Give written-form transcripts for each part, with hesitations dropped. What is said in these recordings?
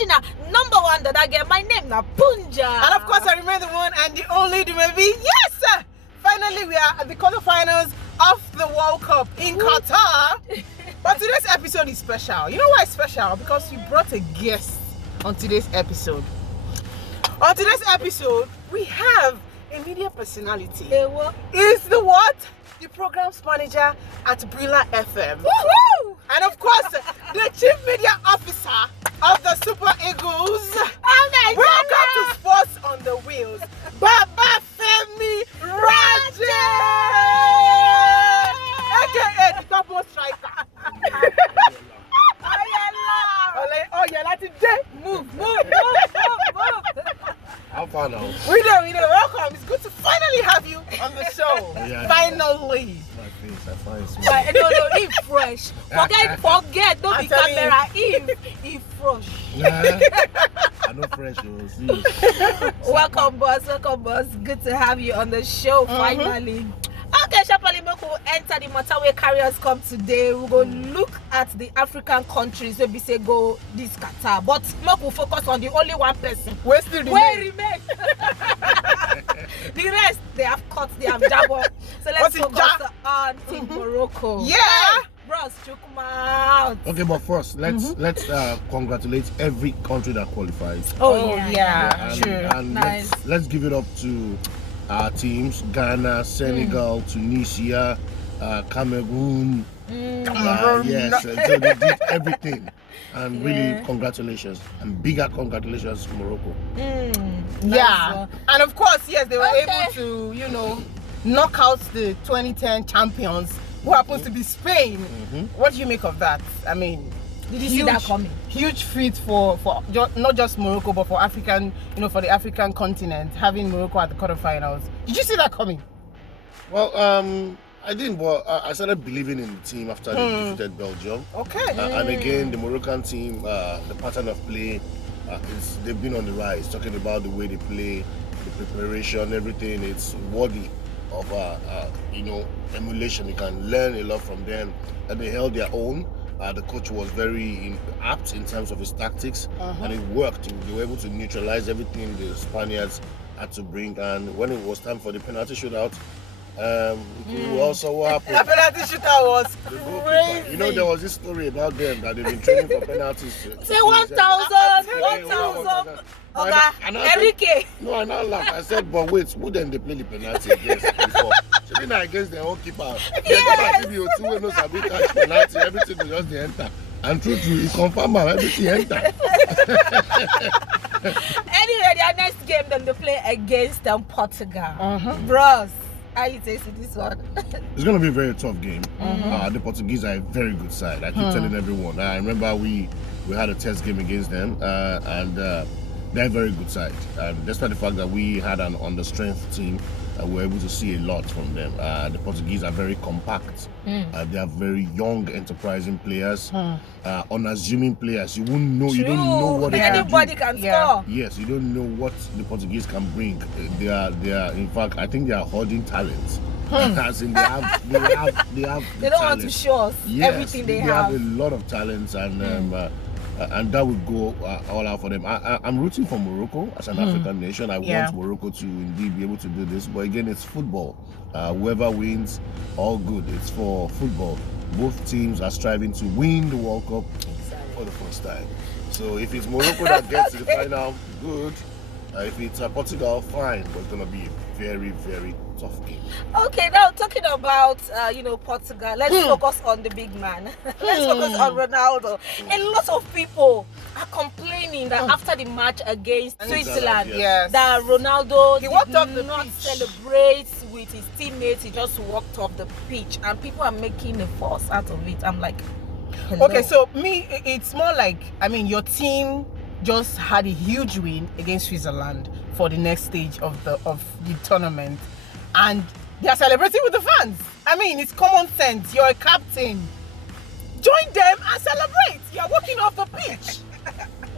original number one that I get. My name now Punja. And of course, I remain the one and the only Dumebi. Yes, sir. Finally, we are at the quarterfinals of the World Cup in Qatar. But today's episode is special. You know why it's special? Because we brought a guest on today's episode. On today's episode, we have a media personality. Is the what? The program's manager at Brilla FM. Woohoo! And of course, the chief media officer of the Super Eagles. Welcome to Sports on the Wheels, Babafemi Raji, aka the double striker. Oh yeah, that's it. Move. How far now? We know. Welcome. It's good to finally have you on the show. Yeah. Finally. My face, I find it No, he fresh. Forget. Don't be camera. He fresh. I know fresh, you'll see. Welcome, boss. Good to have you on the show finally. Okay, Shapali, we will enter the motorway carriers come today. We will look at the African countries where we say go this Qatar. But we will focus on the only one person. Where still remain? The rest, they have cut, they have jabber. So let's focus on Team Morocco. Yeah. Bros, choke them out. Okay, but first, let's congratulate every country that qualifies. Oh yeah. And, True. And Nice. let's give it up to our teams: Ghana, Senegal, Tunisia, Cameroon. Yes, so they did everything. And really, congratulations. And bigger congratulations to Morocco. Yeah. And of course, yes, they were able to, knock out the 2010 champions, who happens to be Spain. What do you make of that? I mean, Did you see that coming? Huge feat for not just Morocco, but for African, for the African continent, having Morocco at the quarterfinals. Did you see that coming? Well, I didn't, but I started believing in the team after they defeated Belgium. Okay. And again, the Moroccan team, the pattern of play, they've been on the rise. Talking about the way they play, the preparation, everything. It's worthy of emulation. You can learn a lot from them. And they held their own. The coach was very apt in terms of his tactics, and it worked. They were able to neutralize everything the Spaniards had to bring. And when it was time for the penalty shootout, also what happened? The penalty shootout was crazy. There was this story about them that they've been training for penalties. Say 1,000. Okay, Enrique. No, I now laugh. I said, but wait, who then they play the penalty against before? Should be against their own keeper. Yes. They give you 2 no sabi catch penalty, everything will just the enter. And true, you confirm everything enter. Anyway, their next game, then they play against Portugal. Bros, how you taste this one? It's going to be a very tough game. The Portuguese are a very good side. I keep telling everyone. I remember we had a test game against them, and they're a very good side. And despite the fact that we had an under-strength team, we were able to see a lot from them. The Portuguese are very compact. They are very young, enterprising players, unassuming players. You won't know. You don't know what anybody can score. Yes, you don't know what the Portuguese can bring. They are. In fact, I think they are hoarding talents. As in they have. They don't want to show us everything they have. They have a lot of talents, and that would go all out for them. I'm rooting for Morocco as an African nation. I want Morocco to indeed be able to do this. But again, it's football. Whoever wins, all good. It's for football. Both teams are striving to win the World Cup for the first time. So if it's Morocco that gets to the final, good. If it's Portugal, fine. But it's going to be a very, very tough game. Okay, now talking about Portugal, let's focus on the big man. Let's focus on Ronaldo. A lot of people are complaining that after the match against Switzerland, that Ronaldo did not celebrate with his teammates. He just walked off the pitch, and people are making a fuss out of it. I'm like, hello. Okay, so it's more like, your team just had a huge win against Switzerland for the next stage of the tournament, and they are celebrating with the fans. It's common sense. You're a captain. Join them and celebrate. You're walking off the pitch.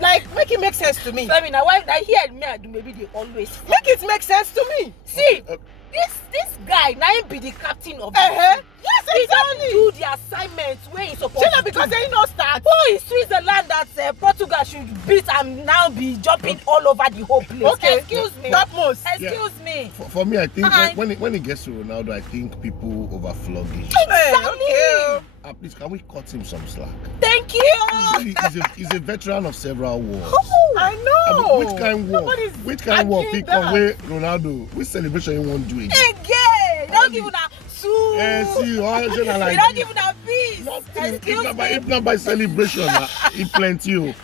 Make it make sense to me. I mean, now why I hear me, maybe they always make it make sense to me. See, This guy now be the captain of the Uh-huh. team. Yes, He exactly. don't do the assignments where he's supposed China to because do. they no start. Who is Switzerland that Portugal should beat and now be jumping all over the whole place? Okay. Excuse me. Topmost. Excuse me. For me, I think Uh-uh. when it gets to Ronaldo, I think people overflog his. Okay. Please, can we cut him some slack? Thank you. He's a veteran of several wars. I know. Which kind war? Nobody's Which kind war? arguing Pick on that. where Ronaldo. Which celebration you won't do again? Again. Don't give una sue. See, all you know, You like don't give una peace. nothing. Excuse me. If not by celebration, he plenty.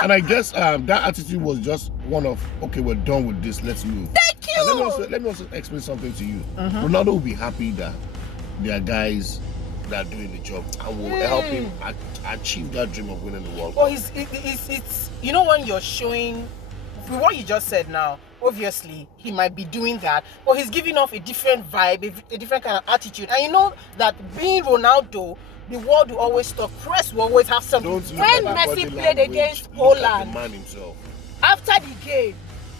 And I guess that attitude was just one of, okay, we're done with this. Let's move. Thank you. And let me also explain something to you. Ronaldo will be happy that there are guys that are doing the job and will help him achieve that dream of winning the World Cup. Well, it's you know when you're showing with what you just said now, obviously he might be doing that, but he's giving off a different vibe, a different kind of attitude. And you know that being Ronaldo, the world will always talk, press will always have something. Don't look When at the Messi body played language, against look at Poland. the man himself. After the game,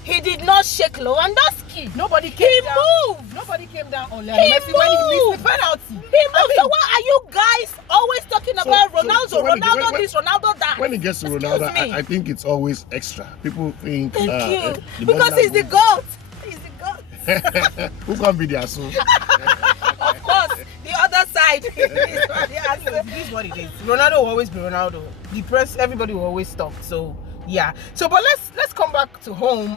he did not shake Lewandowski. Nobody came He down. moved. Nobody came down on He Messi when he moved. missed the penalty. He moved. So why are you guys always talking about Ronaldo? so when- Ronaldo when- this, Ronaldo that. When it gets to Excuse Ronaldo, me. I think it's always extra. People think Thank you. the Because body he's the language- GOAT. He's the GOAT. Who can be their son? Of course, the other side. is what he has to- This is what it is. Ronaldo will always be Ronaldo. The press, everybody will always talk. So yeah. So but let's come back to home.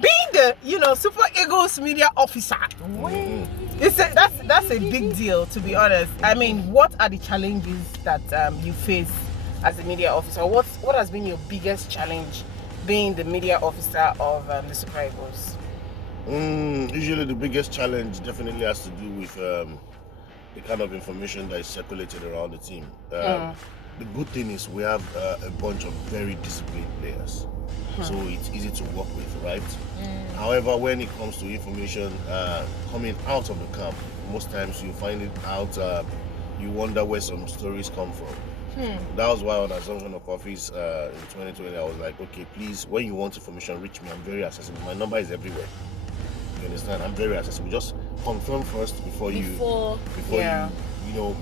Being the Super Eagles media officer, that's a big deal, to be honest. I mean, what are the challenges that you face as a media officer? What has been your biggest challenge being the media officer of the Super Eagles? Usually the biggest challenge definitely has to do with the kind of information that is circulated around the team. The good thing is we have a bunch of very disciplined players, so it's easy to work with, right? However, when it comes to information coming out of the camp, most times you find it out, you wonder where some stories come from. That was why on assumption of office in 2020, I was like, okay, please, when you want information, reach me. I'm very accessible. My number is everywhere. You understand? I'm very accessible. Just confirm first before you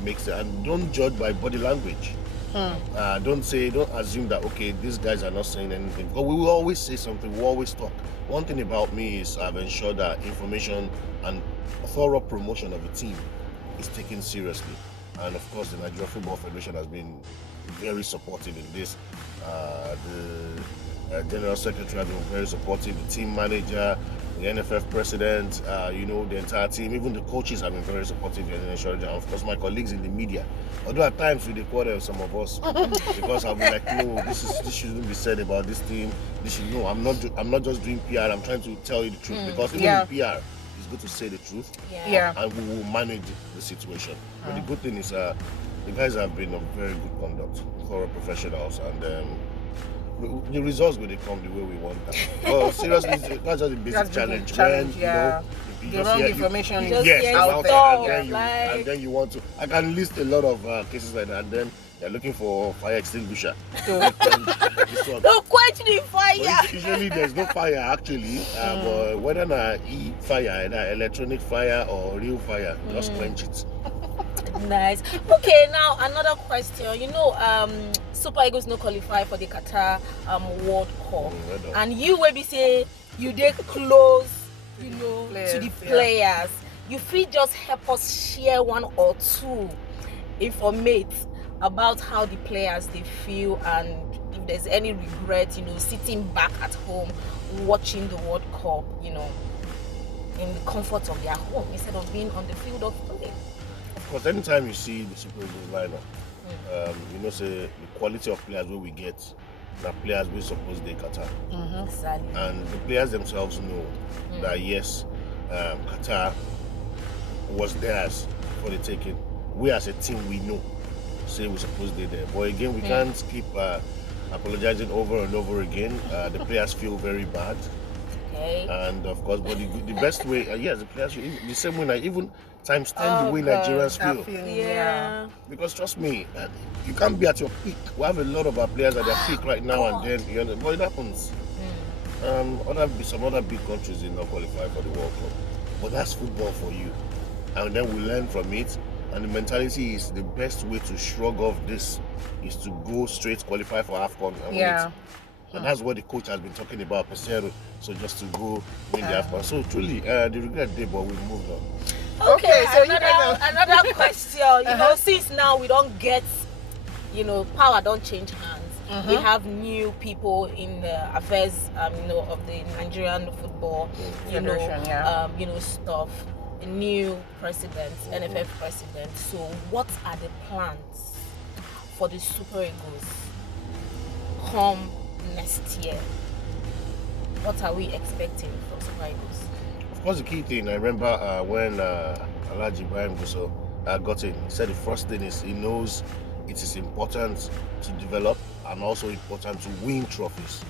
make it. And don't judge by body language. Don't assume that okay, these guys are not saying anything. But we will always say something. We always talk. One thing about me is I've ensured that information and thorough promotion of the team is taken seriously. And of course, the Nigeria Football Federation has been very supportive in this. The General Secretary has been very supportive. The team manager, the NFF president, the entire team, even the coaches have been very supportive in ensuring. And of course, my colleagues in the media. Although at times we quarter some of us because I'll be like, no, this shouldn't be said about this team. I'm not just doing PR. I'm trying to tell you the truth because even in PR, it's good to say the truth. And we will manage the situation. But the good thing is, the guys have been of very good conduct, thorough professionals, and the results will come the way we want them. Well, seriously, that's just a basic challenge. When the wrong information just yes, out there, there, and then you want to. I can list a lot of cases like that. And then they're looking for fire extinguisher. Don't quench the fire. But usually there's no fire actually, but whether not fire, either electronic fire or real fire, just quench it. Nice. Okay, now another question. Super Eagles no qualify for the Qatar World Cup, and you will be say you did close, to the players. You feel just help us share one or two informate about how the players they feel and if there's any regret, sitting back at home watching the World Cup, in the comfort of their home instead of being on the field of play. Because anytime you see the Super Eagles lineup, say the quality of players where we get, the players we suppose they Qatar. Exactly. And the players themselves know that yes, Qatar was theirs for the taking. We as a team, we know, say we're supposed to be there. But again, we can't keep apologizing over and over again. The players feel very bad. Okay. And of course, but the best way, the players, the same way, even times 10 the way Nigerians feel. Yeah. Because trust me, you can't be at your peak. We have a lot of our players at their peak right now, and then but it happens. Some other big countries did not qualify for the World Cup. but that's football for you. And then we learn from it. And the mentality is the best way to shrug off this is to go straight, qualify for AFCON and win it. And that's what the coach has been talking about, Pesero. So just to go win the AFCON. So truly, the regret day, but we moved on. Okay, so another question. You know, since now we don't get, you know, power don't change hands. We have new people in the affairs, you know, of the Nigerian football, you know, stuff. A new president, NFF president. So, what are the plans for the Super Eagles come next year? What are we expecting from Super Eagles? Of course, the key thing, I remember when Raji got in, he said the first thing is he knows it is important to develop and also important to win trophies.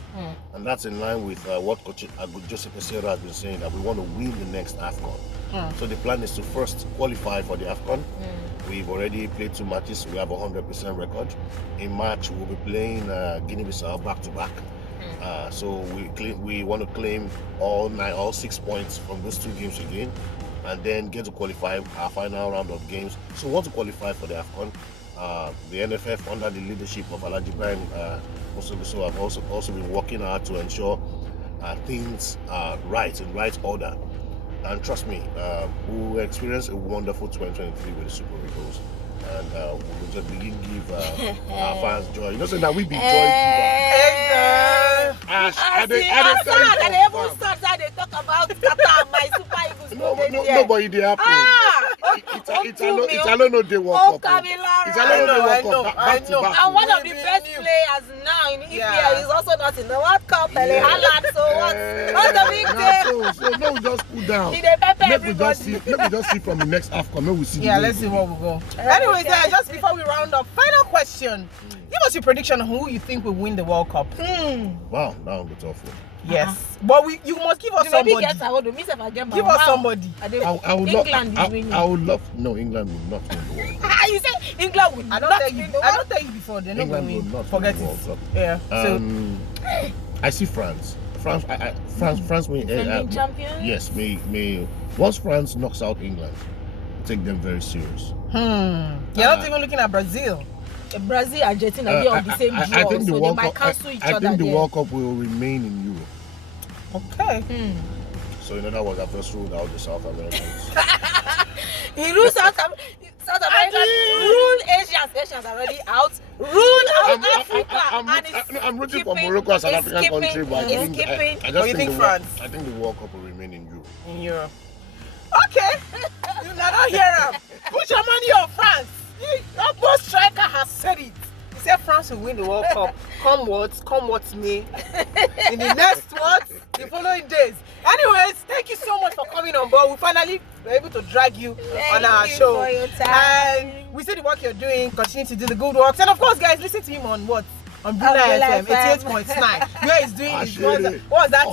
And that's in line with what Coach Joseph Pesero has been saying, that we want to win the next AFCON. So the plan is to first qualify for the AFCON. We've already played 2 matches. We have a 100% record. In March, we'll be playing Guinea-Bissau back-to-back. So we want to claim all 6 points from those 2 games again, and then get to qualify our final round of games. So we want to qualify for the AFCON. The NFF, under the leadership of Alhaji Ibrahim Musa, have also been working hard to ensure things are right, in right order. And trust me, we will experience a wonderful 2023 with the Super Eagles. And we will just begin to give our fans joy. You know, so that we be joy givers. They talk about Qatar, my Super Eagles. Nobody they happen. It's alone no day World Cup. It's alone no day World Cup. Back to back. And one of the best players now in EPL is also not in the World Cup. Haaland, so what's the big deal? So no, we just cool down. Let me just see from the next AFCON. Maybe we see. Yeah, let's see where we go. Anyways, just before we round up, final question. Give us your prediction on who you think will win the World Cup. Wow, that will be tough one. Yes, but you must give us somebody. Give us somebody. I would England is winning. I would love. No, England will not win the World Cup. You say England will not win the World Cup? I don't tell you before. They're not going to win. Forget the World it. Cup. Yeah. I see France. France may champions. Yes, may once France knocks out England, take them very serious. You're not even looking at Brazil. Brazil, Argentina, they are on the same draw, I think so they might cancel each other. I think the World Cup will remain in Europe. Okay. So in other words, I've just ruled out the South Americans. He ruled South America, ruled Asians already out, ruled out Africa. I'm rooting for Morocco as an African country, but I think France. I think the World Cup will remain in Europe. In Europe. Okay. You don't hear him. Put your money on France. Our boss striker has said it. He said France will win the World Cup. Come what may. In the next the following days. Anyways, thank you so much for coming on board. We finally were able to drag you on our show. For your time. And we see the work you're doing. Continue to do the good work. And of course, guys, listen to him on what? On Bruna FM 88.9. Where he's doing his what was that?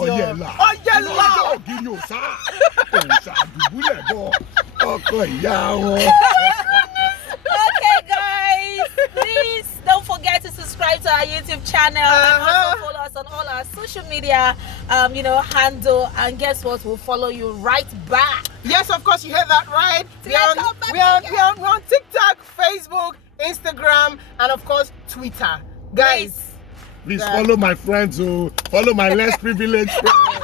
Okay, guys, please don't forget to subscribe to our YouTube channel and also follow us on all our social media, handle. And guess what? We'll follow you right back. Yes, of course, you heard that right. We're on TikTok, Facebook, Instagram, and of course Twitter. Guys, please follow my friends, follow my less privileged friends.